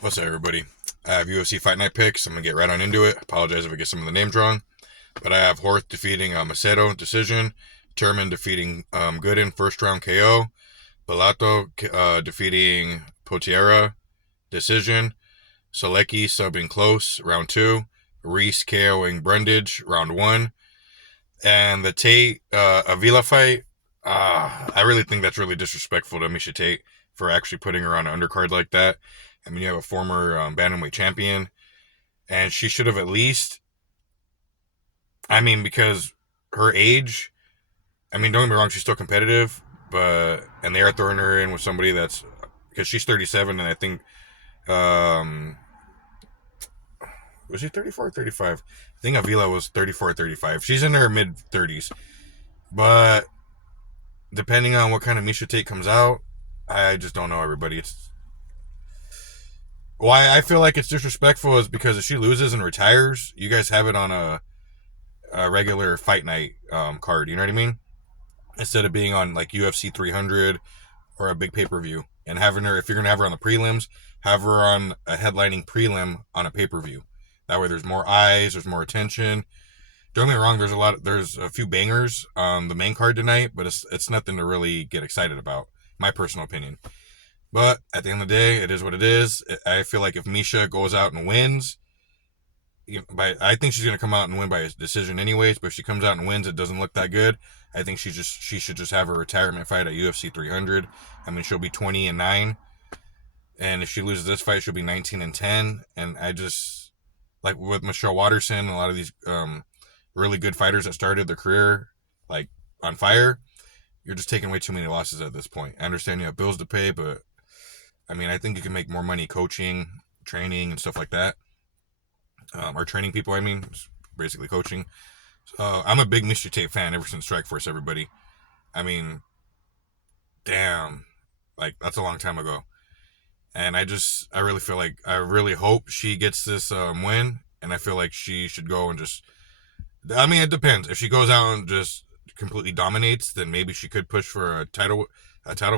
What's up, everybody? I have UFC Fight Night picks. I'm going to get right on into it. Apologize if I get some of the names wrong. But I have Horth defeating Macedo, decision. Turman defeating Gooden, first round KO. Bellato defeating Potiera, decision. Solecki subbing close, round 2. Reese KOing Brundage, round 1. And the Tate Avila fight, I really think that's really disrespectful to Misha Tate for actually putting her on an undercard like that. I mean, you have a former bantamweight champion, and she should have at least. I mean, because her age. I mean, don't get me wrong, she's still competitive, but and they are throwing her in with somebody that's because she's 37, and I think was she 34 or 35? I think Avila was 34 or 35. She's in her mid 30s, but depending on what kind of Misha Tate comes out, I just don't know. Everybody, it's why I feel like it's disrespectful is because if she loses and retires, you guys have it on a regular fight night card. You know what I mean? Instead of being on like UFC 300 or a big pay per view, and having her, if you're gonna have her on the prelims, have her on a headlining prelim on a pay per view. That way, there's more eyes, there's more attention. Don't get me wrong, there's a few bangers on the main card tonight, but it's nothing to really get excited about. My personal opinion. But at the end of the day, it is what it is. I feel like if Misha goes out and wins, I think she's gonna come out and win by a decision anyways. But if she comes out and wins, it doesn't look that good. I think she should just have a retirement fight at UFC 300. I mean, she'll be 20-9, and if she loses this fight, she'll be 19-10. And I just like with Michelle Watterson, a lot of these really good fighters that started their career like on fire. You're just taking way too many losses at this point. I understand you have bills to pay, but I mean, I think you can make more money coaching, training, and stuff like that. Or training people, I mean, basically coaching. I'm a big Mr. Tate fan ever since Strikeforce, everybody. I mean, damn. Like, that's a long time ago. And I really feel like, I really hope she gets this win. And I feel like she should go and just, I mean, it depends. If she goes out and just completely dominates, then maybe she could push for a title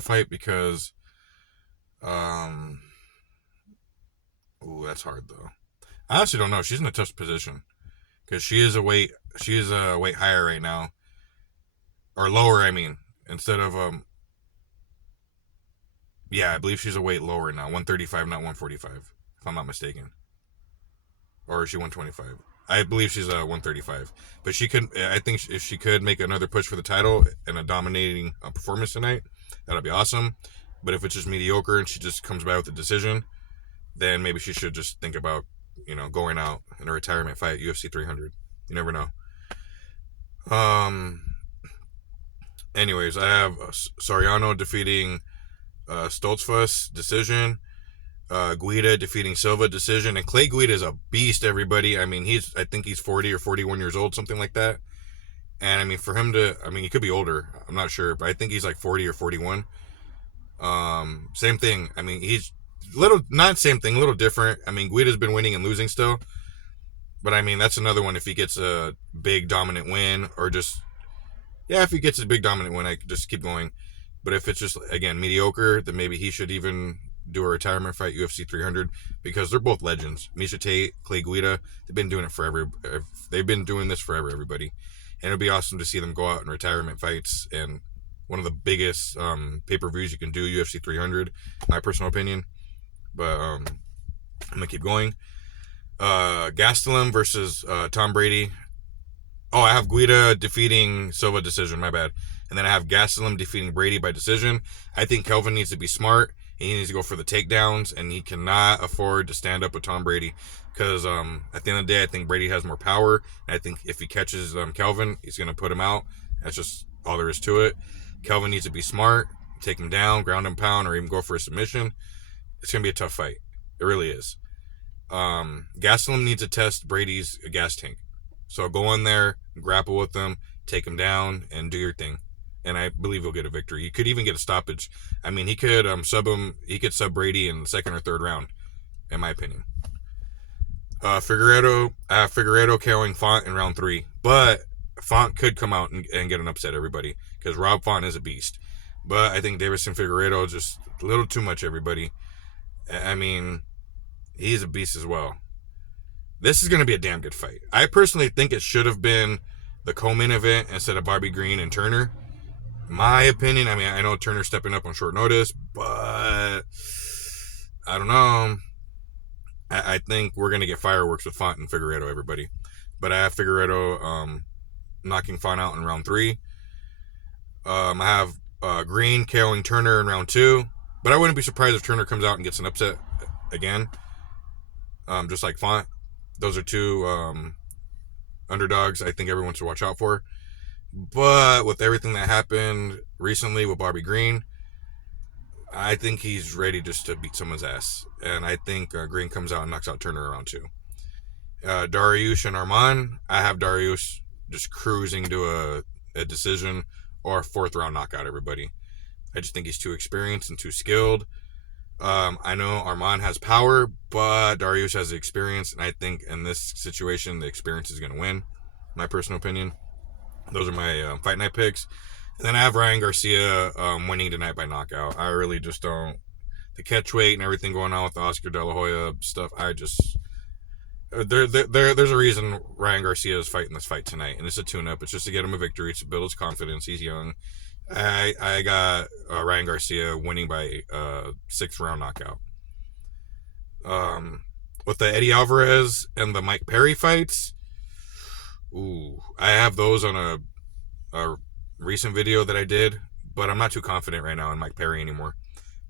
fight because, um, ooh, that's hard though. I honestly don't know. She's in a tough position because she is a weight higher right now or lower. I mean, instead of yeah, I believe she's a weight lower now, 135, not 145, if I'm not mistaken, or is she 125? I believe she's 135, but she could. I think if she could make another push for the title and a dominating performance tonight, that'll be awesome. But if it's just mediocre and she just comes by with a decision, then maybe she should just think about going out in a retirement fight at UFC 300. You never know. Um. Anyways, I have Soriano defeating Stoltzfus decision. Guida defeating Silva decision, and Clay Guida is a beast. Everybody, I mean, I think he's 40 or 41 years old, something like that. And I mean, for him to, I mean, he could be older. I'm not sure, but I think he's like 40 or 41. Same thing. I mean, he's not same thing, a little different. I mean, Guida's been winning and losing still, but I mean, that's another one. If he gets a big dominant win, or just if he gets a big dominant win, I could just keep going. But if it's just again mediocre, then maybe he should even do a retirement fight UFC 300 because they're both legends. Misha Tate, Clay Guida, they've been doing it forever. They've been doing this forever, everybody. And it'd be awesome to see them go out in retirement fights and one of the biggest pay-per-views you can do, UFC 300, my personal opinion. But I'm gonna keep going. Gastelum versus Tom Brady. Oh, I have Guida defeating Silva decision. My bad. And then I have Gastelum defeating Brady by decision. I think Kelvin needs to be smart. He needs to go for the takedowns, and he cannot afford to stand up with Tom Brady because at the end of the day, I think Brady has more power. And I think if he catches Kelvin, he's going to put him out. That's just all there is to it. Kelvin needs to be smart, take him down, ground and pound, or even go for a submission. It's going to be a tough fight. It really is. Gastelum needs to test Brady's gas tank. So go in there, grapple with him, take him down, and do your thing. And I believe he'll get a victory. He could even get a stoppage. I mean, he could sub him. He could sub Brady in the second or third round, in my opinion. Figueredo KOing Font in round 3, but Font could come out and get an upset, everybody, because Rob Font is a beast. But I think Davison Figueredo just a little too much, everybody. I mean, He's a beast as well. This is going to be a damn good fight. I personally think it should have been the co-main event instead of Barbie Green and Turner. My opinion, I mean, I know Turner's stepping up on short notice, but I don't know. I think we're going to get fireworks with Font and Figueredo, everybody. But I have Figueredo knocking Font out in round 3. I have Green KOing Turner in round 2. But I wouldn't be surprised if Turner comes out and gets an upset again, just like Font. Those are two underdogs I think everyone should watch out for. But with everything that happened recently with Barbie Green, I think he's ready just to beat someone's ass. And I think Green comes out and knocks out Turner around 2. Dariush and Arman, I have Dariush just cruising to a decision or a 4th round knockout, everybody. I just think he's too experienced and too skilled. I know Arman has power, but Dariush has the experience, and I think in this situation, the experience is going to win. My personal opinion. Those are my fight night picks. And then I have Ryan Garcia winning tonight by knockout. I really just don't. The catch weight and everything going on with the Oscar De La Hoya stuff, I just. There's a reason Ryan Garcia is fighting this fight tonight, and it's a tune-up. It's just to get him a victory. It's to build his confidence. He's young. I got Ryan Garcia winning by 6th round knockout. With the Eddie Alvarez and the Mike Perry fights, I have those on a recent video that I did, but I'm not too confident right now in Mike Perry anymore.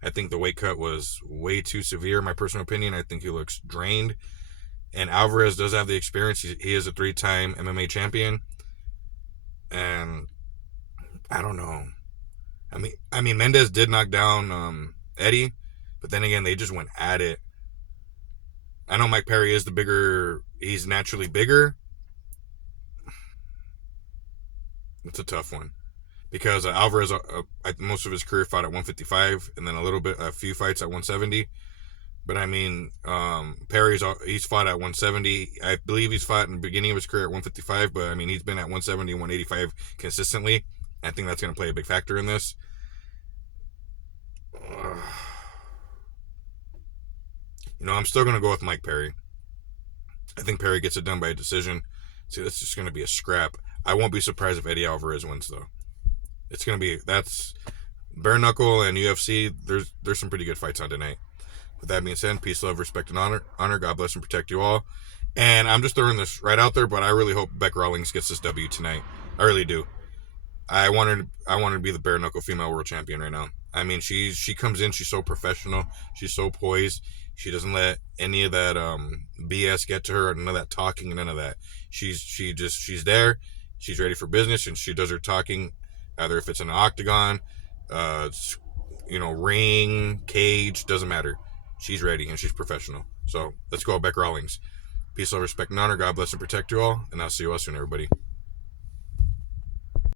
I think the weight cut was way too severe, in my personal opinion. I think he looks drained. And Alvarez does have the experience. He is a 3-time MMA champion. And I don't know. I mean, Mendez did knock down Eddie, but then again, they just went at it. I know Mike Perry is the bigger. He's naturally bigger. It's a tough one because Alvarez, most of his career fought at 155, and then a few fights at 170. But I mean, he's fought at 170. I believe he's fought in the beginning of his career at 155, but I mean, he's been at 170 and 185 consistently. I think that's going to play a big factor in this. I'm still going to go with Mike Perry. I think Perry gets it done by a decision. See, that's just going to be a scrap. I won't be surprised if Eddie Alvarez wins, though. It's going to be, that's bare knuckle and UFC. There's some pretty good fights on tonight. With that being said, peace, love, respect, and honor. God bless and protect you all. And I'm just throwing this right out there, but I really hope Beck Rawlings gets this W tonight. I really do. I want her to be the bare knuckle female world champion right now. I mean, she comes in, she's so professional, she's so poised. She doesn't let any of that BS get to her, none of that talking, none of that. She's there, she's ready for business, and she does her talking, either if it's in an octagon, ring, cage, doesn't matter. She's ready and she's professional. So let's go, Beck Rawlings. Peace, love, respect, and honor. God bless and protect you all, and I'll see you all soon, everybody.